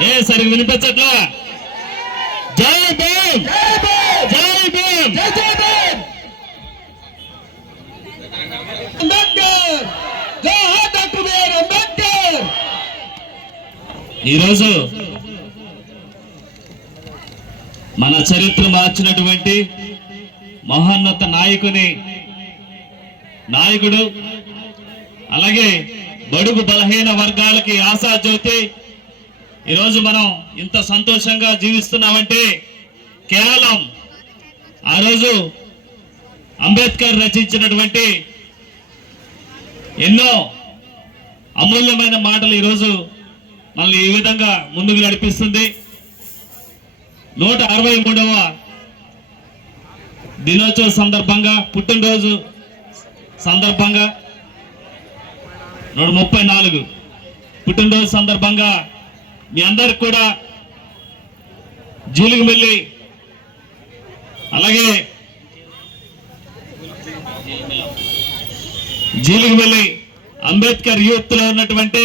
ఏ సరిగ్గా వినిపించట్లా? జై భీమ్! జై భీమ్! అంబేద్కర్ జోహార్ డాక్టర్ బిఆర్ అంబేద్కర్ ఈరోజు మన చరిత్ర మార్చినటువంటి మహోన్నత నాయకుని నాయకుడు అలాగే బడుగు బలహీన వర్గాలకి ఆశాజ్యోతి ఈరోజు మనం ఇంత సంతోషంగా జీవిస్తున్నామంటే కేవలం ఆ రోజు అంబేద్కర్ రచించినటువంటి ఎన్నో అమూల్యమైన మాటలు ఈరోజు మనల్ని ఈ విధంగా ముందుకు నడిపిస్తుంది. నూట అరవై మూడవ దినోత్సవ సందర్భంగా పుట్టినరోజు సందర్భంగా నూట ముప్పై నాలుగు పుట్టినరోజు సందర్భంగా మీ అందరికి కూడా జీలుగుమెల్లి అలాగే జీలుగుమెల్లి అంబేద్కర్ యూత్లో ఉన్నటువంటి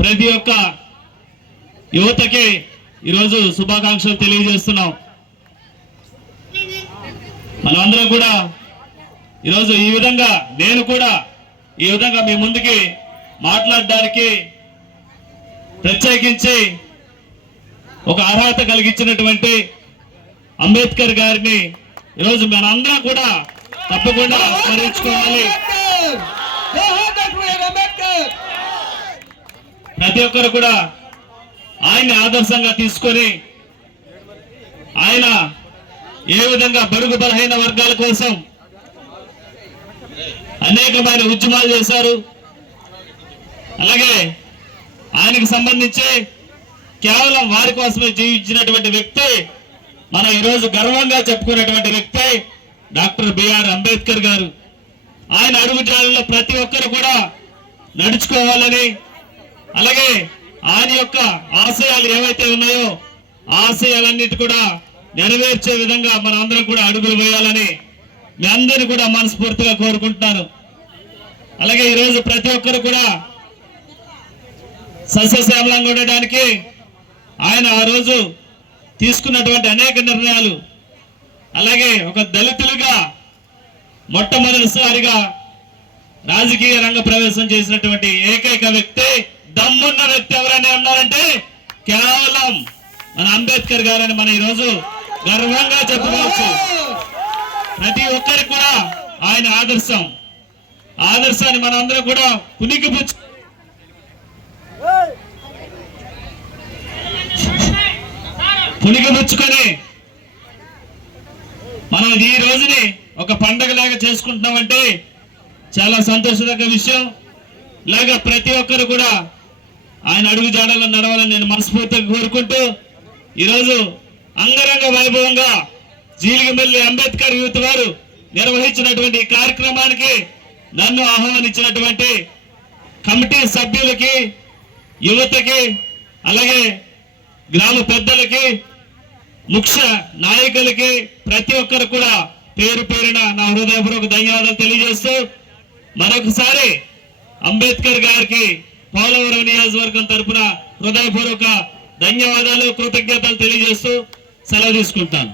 ప్రతి ఒక్క యువతకి ఈరోజు శుభాకాంక్షలు తెలియజేస్తున్నాం. మనమందరం కూడా ఈరోజు ఈ విధంగా నేను కూడా ఈ విధంగా మీ ముందుకి మాట్లాడడానికి ప్రత్యేకించి ఒక అర్హత కలిగించినటువంటి అంబేద్కర్ గారిని ఈరోజు మనందరం కూడా తప్పకుండా స్మరించుకోవాలి ప్రతి ఒక్కరు కూడా ఆయన్ని ఆదర్శంగా తీసుకొని ఆయన ఏ విధంగా బడుగు బలహీన వర్గాల కోసం అనేకమైన ఉద్యమాలు చేశారు. అలాగే ఆయనకు సంబంధించి కేవలం వారి కోసమే జీవించినటువంటి వ్యక్తి మనం ఈరోజు గర్వంగా చెప్పుకునేటువంటి వ్యక్తి డాక్టర్ బిఆర్ అంబేద్కర్ గారు. ఆయన అడుగుజాడల్లో ప్రతి ఒక్కరు కూడా నడుచుకోవాలని అలాగే ఆయన యొక్క ఆశయాలు ఏవైతే ఉన్నాయో ఆశయాలన్నిటి కూడా నెరవేర్చే విధంగా మనందరం కూడా అడుగులు వేయాలని మీ అందరినీ కూడా మనస్ఫూర్తిగా కోరుకుంటున్నాను. అలాగే ఈరోజు ప్రతి ఒక్కరు కూడా సస్యశ్యామలంగా ఉండడానికి ఆయన ఆ రోజు తీసుకున్నటువంటి అనేక నిర్ణయాలు. అలాగే ఒక దళితులుగా మొట్టమొదటిసారిగా రాజకీయ రంగ ప్రవేశం చేసినటువంటి ఏకైక వ్యక్తి దమ్మున్న వ్యక్తి ఎవరైనా ఉన్నారంటే కేవలం మన అంబేద్కర్ గారని మనం ఈరోజు గర్వంగా చెప్పుకోవచ్చు. ప్రతి ఒక్కరికి కూడా ఆయన ఆదర్శం. ఆదర్శాన్ని మనందరం కూడా పునికి పులిగిపుచ్చుకొని మనం ఈ రోజుని ఒక పండగలాగా చేసుకుంటున్నామంటే చాలా సంతోషదగ్గ విషయం. లాగా ప్రతి ఒక్కరు కూడా ఆయన అడుగు జాడల్లో నడవాలని నేను మనస్ఫూర్తిగా కోరుకుంటూ ఈరోజు అంగరంగ వైభవంగా జీలిగిమల్లి అంబేద్కర్ యూత్ వారు నిర్వహించినటువంటి ఈ కార్యక్రమానికి నన్ను ఆహ్వానించినటువంటి కమిటీ సభ్యులకి యువతకి అలాగే గ్రామ పెద్దలకి ముఖ్య నాయకులకి ప్రతి ఒక్కరు కూడా పేరు పేరున నా హృదయపూర్వక ధన్యవాదాలు తెలియజేస్తూ మరొకసారి అంబేద్కర్ గారికి పోలవరం నియోజకవర్గం తరపున హృదయపూర్వక ధన్యవాదాలు కృతజ్ఞతలు తెలియజేస్తూ సెలవు తీసుకుంటాను.